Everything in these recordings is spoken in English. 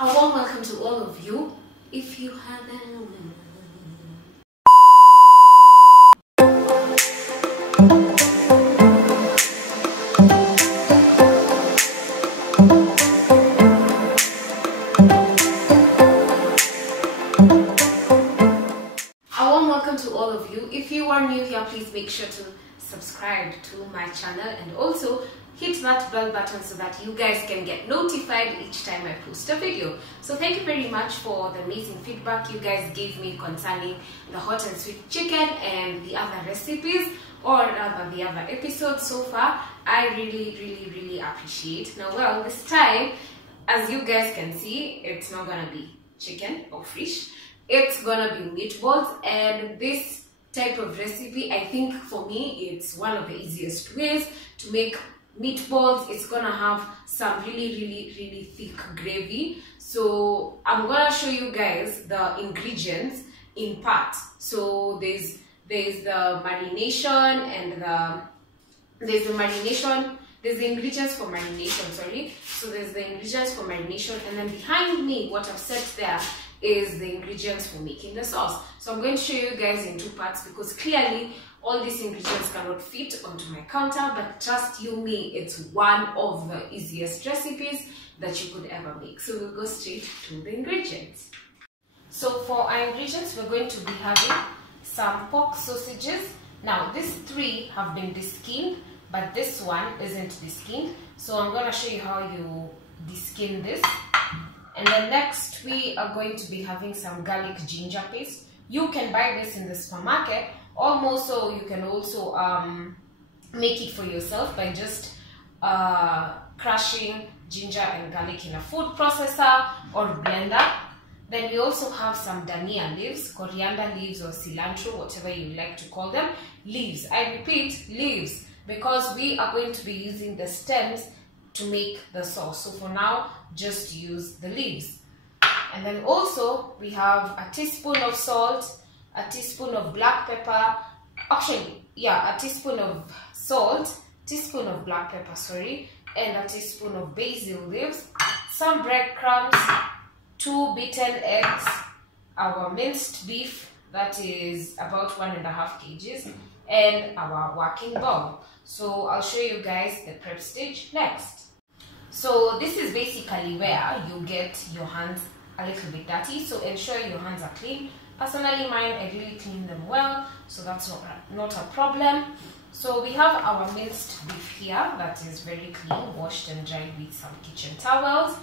A warm welcome to all of you. If you haven't, if you are new here, please make sure to subscribe to my channel and also hit that bell button so that you guys can get notified each time I post a video. So thank you very much for the amazing feedback you guys gave me concerning the hot and sweet chicken and the other recipes, or rather the other episodes so far. I really appreciate. Now, well, this time, as you guys can see, it's not gonna be chicken or fish. It's gonna be meatballs, and this type of recipe, I think for me, it's one of the easiest ways to make meatballs. It's gonna have some really thick gravy. So I'm gonna show you guys the ingredients in part. So there's the marination and there's the ingredients for marination, sorry. So there's the ingredients for marination, and then behind me, what I've set there is the ingredients for making the sauce. So I'm going to show you guys in two parts because clearly all these ingredients cannot fit onto my counter, but trust you me, it's one of the easiest recipes that you could ever make. So we'll go straight to the ingredients. So for our ingredients, we're going to be having some pork sausages. Now these three have been deskinned, but this one isn't deskinned. So I'm going to show you how you deskin this. And then next, we are going to be having some garlic ginger paste. You can buy this in the supermarket, or more so, you can also make it for yourself by just crushing ginger and garlic in a food processor or blender. Then we also have some dhania leaves, coriander leaves, or cilantro, whatever you like to call them. Leaves. I repeat, leaves, because we are going to be using the stems to make the sauce. So for now, just use the leaves. And then also we have a teaspoon of salt, a teaspoon of black pepper, a teaspoon of salt, teaspoon of black pepper, sorry, and a teaspoon of basil leaves, some breadcrumbs, 2 beaten eggs, our minced beef, that is about 1.5 kgs, and our working bowl. So I'll show you guys the prep stage next. So this is basically where you get your hands a little bit dirty, so ensure your hands are clean. Personally, mine, I really clean them well, so that's not a problem. So we have our minced beef here that is very clean, washed and dried with some kitchen towels.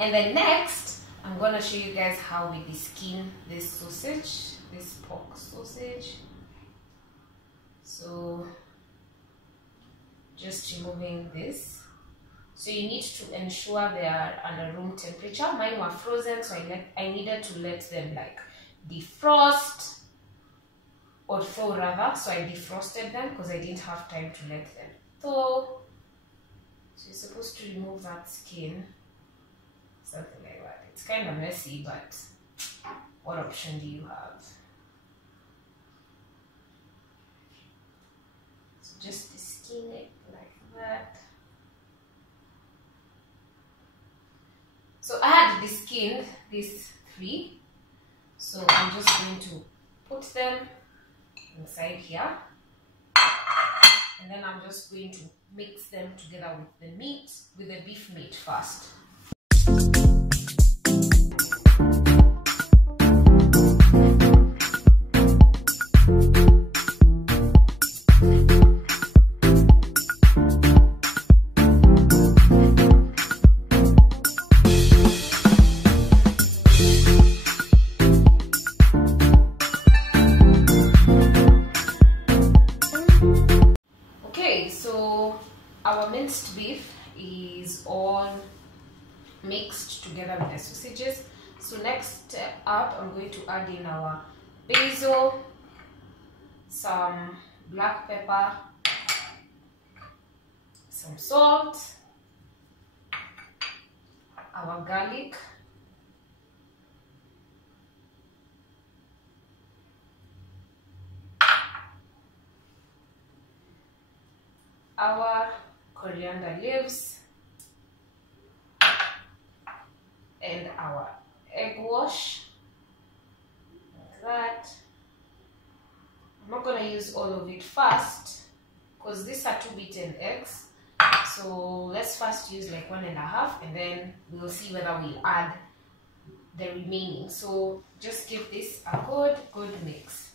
And then next, I'm gonna show you guys how we deskin this sausage, this pork sausage. So just removing this. So you need to ensure they are under room temperature. Mine were frozen, so I needed to let them like defrost or thaw rather. So I defrosted them because I didn't have time to let them thaw. So you're supposed to remove that skin, something like that. It's kind of messy, but what option do you have? So just skin it like that. So I had deskinned these three, so I'm just going to put them inside here, and then I'm just going to mix them together with the meat, with the beef meat first. Our minced beef is all mixed together with the sausages. So next step up, I'm going to add in our basil, some black pepper, some salt, our garlic, our coriander leaves, and our egg wash like that. I'm not going to use all of it first because these are 2 beaten eggs. So let's first use like 1.5, and then we'll see whether we add the remaining. So just give this a good mix.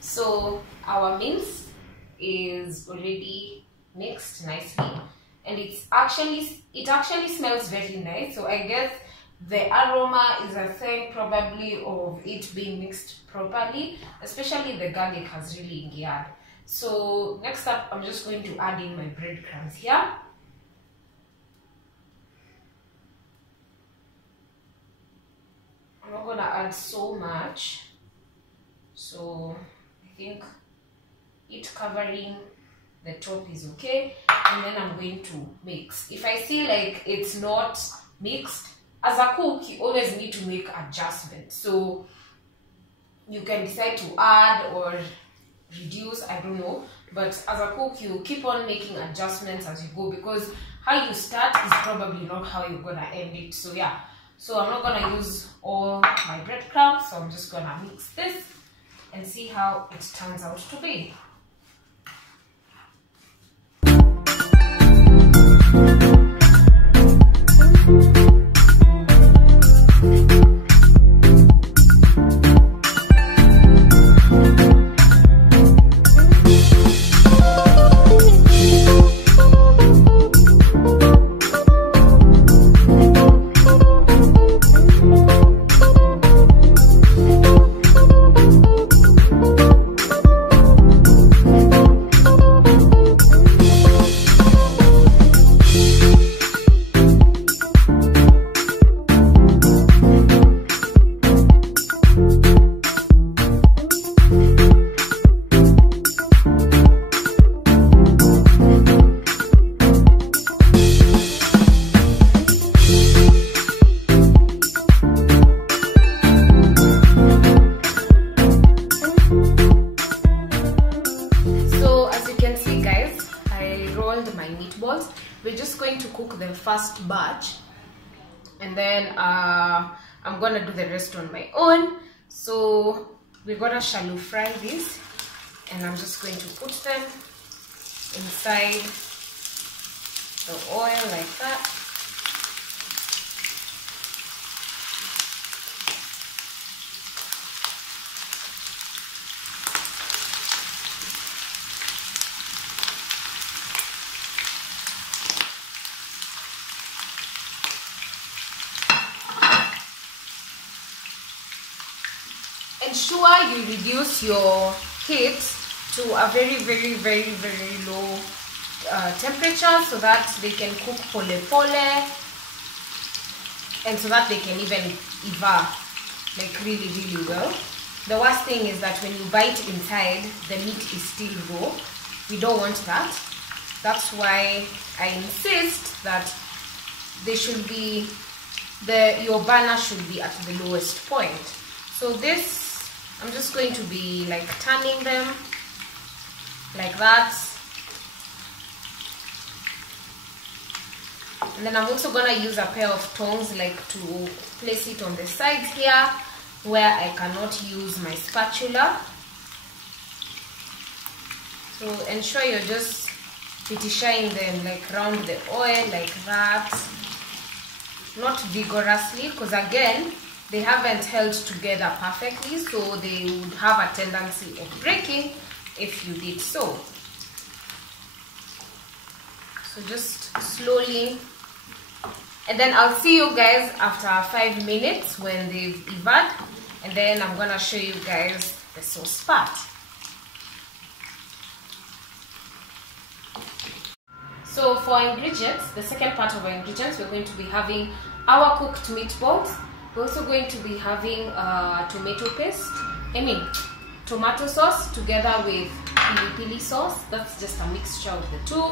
So our mince is already mixed nicely, and it actually smells very nice. So I guess the aroma is a sign probably of it being mixed properly, especially the garlic has really geared. So next up, I'm just going to add in my breadcrumbs here. I'm not gonna add so much, so I think it covering the top is okay, and then I'm going to mix. If I see like it's not mixed, as a cook you always need to make adjustments, so you can decide to add or reduce, I don't know, but as a cook you keep on making adjustments as you go, because how you start is probably not how you're gonna end it. So yeah, so I'm not gonna use all my breadcrumbs, so I'm just gonna mix this and see how it turns out to be. My meatballs. We're just going to cook the first batch, and then I'm gonna do the rest on my own. So we're gonna shallow fry this, and I'm just going to put them inside the oil like that. Ensure you reduce your heat to a very low temperature, so that they can cook pole and so that they can even evaporate like really well. The worst thing is that when you bite inside, the meat is still raw. We don't want that. That's why I insist that they should be your burner should be at the lowest point. So this, I'm just going to be like turning them like that, and then I'm also gonna use a pair of tongs like to place it on the sides here where I cannot use my spatula. So ensure you're just fetishing them like around the oil like that, not vigorously, because again they haven't held together perfectly, so they would have a tendency of breaking if you did so. So just slowly, and then I'll see you guys after 5 minutes when they've evaporated, and then I'm gonna show you guys the sauce part. So for ingredients, the second part of our ingredients, we're going to be having our cooked meatballs. We're also going to be having tomato paste, tomato sauce together with pili sauce. That's just a mixture of the two.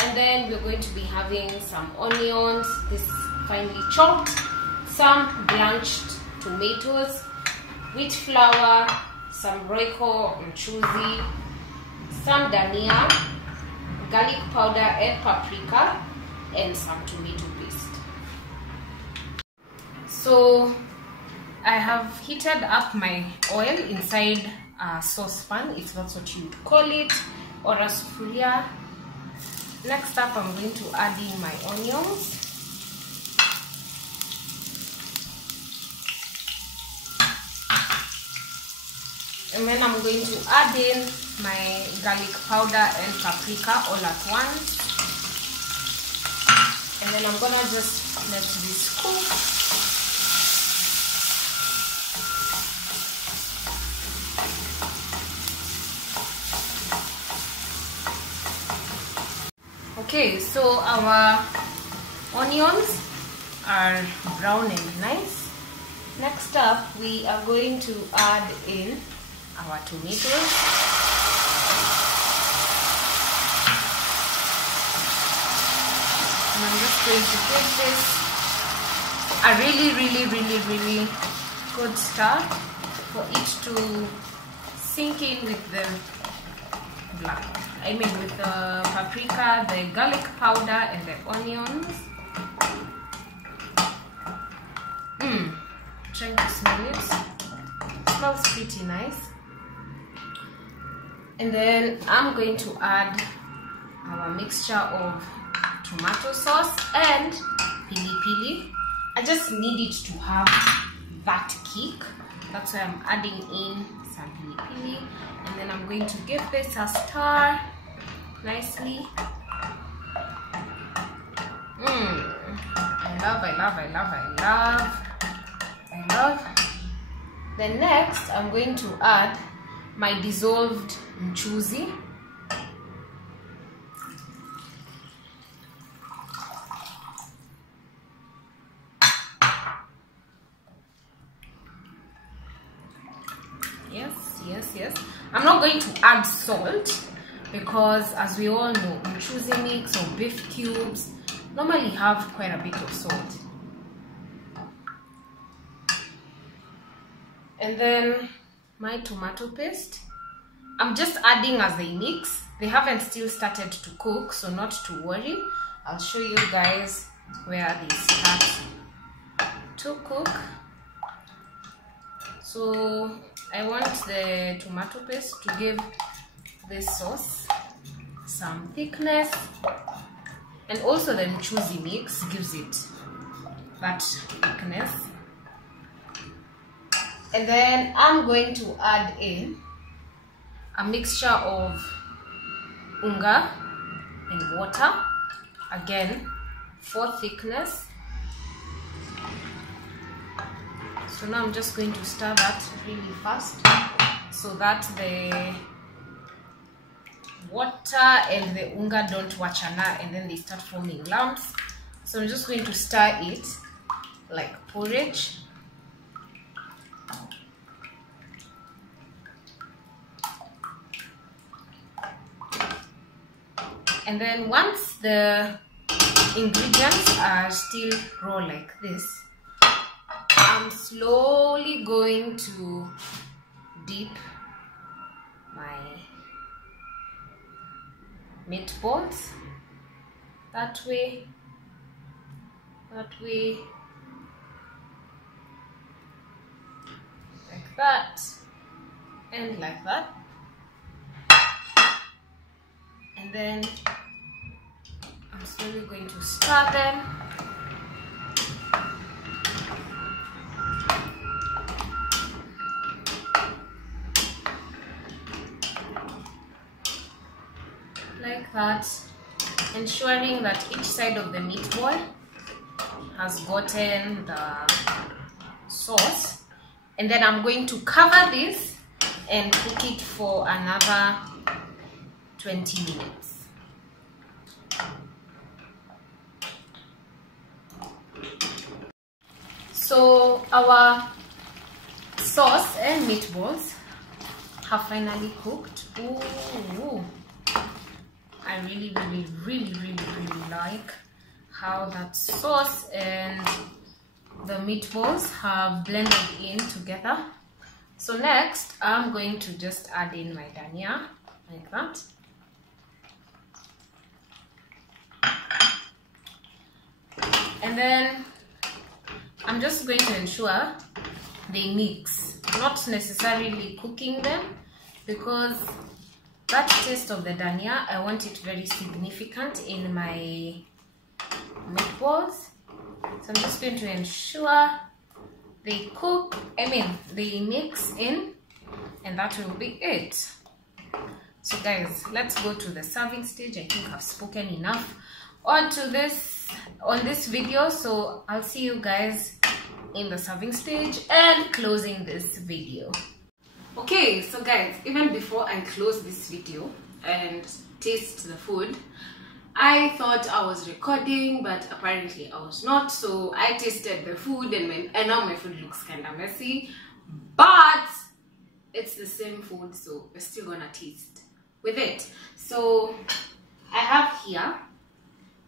And then we're going to be having some onions, this finely chopped, some blanched tomatoes, wheat flour, some royco mchuzi, some dhania, garlic powder and paprika, and some tomato paste. So I have heated up my oil inside a saucepan, if that's what you would call it, or a sufuria. Next up, I'm going to add in my onions. And then I'm going to add in my garlic powder and paprika all at once. And then I'm gonna just let this cook. Okay, so our onions are brown and nice. Next up, we are going to add in our tomatoes. And I'm just going to give this a really good stir for it to sink in with the with the paprika, the garlic powder and the onions. Trying to smell it. Smells pretty nice. And then I'm going to add our mixture of tomato sauce and pili. I just need it to have that kick. That's why I'm adding in some pili. And then I'm going to give this a stir nicely. I love. Then next, I'm going to add my dissolved mchuzi. Yes. I'm not going to add salt because, as we all know, mchuzi mix or beef cubes normally have quite a bit of salt. And then my tomato paste, I'm just adding as they mix. They haven't still started to cook, so not to worry. I'll show you guys where they start to cook. So I want the tomato paste to give this sauce some thickness, and also the mchuzi mix gives it that thickness. And then I'm going to add in a mixture of unga and water, again for thickness. So now I'm just going to stir that really fast so that the water and the unga don't wachana and then they start forming lumps. So I'm just going to stir it like porridge. And then once the ingredients are still raw like this, I'm slowly going to dip my meatballs that way, like that, and like that. And then I'm slowly going to stir them. Like that, ensuring that each side of the meatball has gotten the sauce. And then I'm going to cover this and cook it for another 20 minutes. So our sauce and meatballs have finally cooked. Ooh, I really like how that sauce and the meatballs have blended in together. So next I'm going to just add in my dhania like that. And then I'm just going to ensure they mix, not necessarily cooking them, because that taste of the dhania, I want it very significant in my meatballs. So I'm just going to ensure they cook, they mix in, and that will be it. So guys, let's go to the serving stage. I think I've spoken enough on this video, so I'll see you guys in the serving stage and closing this video. Okay, so guys, even before I close this video and taste the food, I thought I was recording, but apparently I was not. So I tasted the food, and now my food looks kind of messy, but it's the same food, so we're still gonna taste with it. So I have here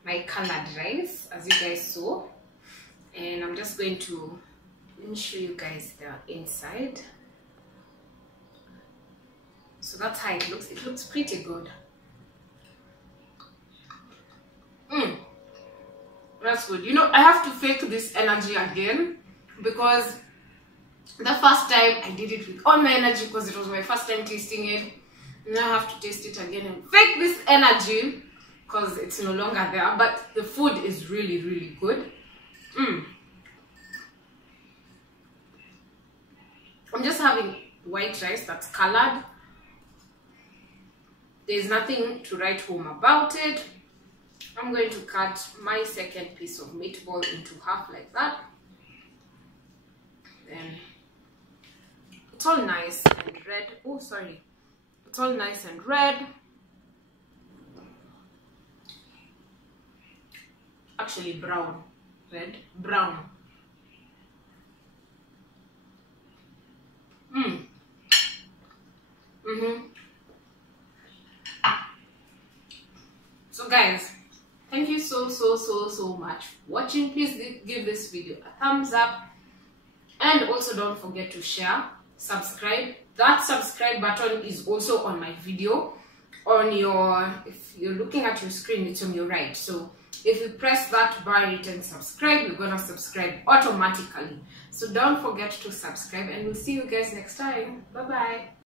my colored rice, as you guys saw, and I'm just going to, let me show you guys the inside. So that's how it looks. It looks pretty good. That's good. You know, I have to fake this energy again, because the first time I did it with all my energy because it was my first time tasting it. Now I have to taste it again and fake this energy because it's no longer there. But the food is really good. I'm just having white rice that's colored. There's nothing to write home about it. I'm going to cut my second piece of meatball into half like that. Then it's all nice and red. Oh, sorry. It's all nice and red. Actually brown. Red, brown. So guys, thank you so much for watching. Please give this video a thumbs up, and also don't forget to share, subscribe. That subscribe button is also on my video. If you're looking at your screen, it's on your right. So if you press that bar written subscribe, you're gonna subscribe automatically. So don't forget to subscribe, and we'll see you guys next time. Bye bye.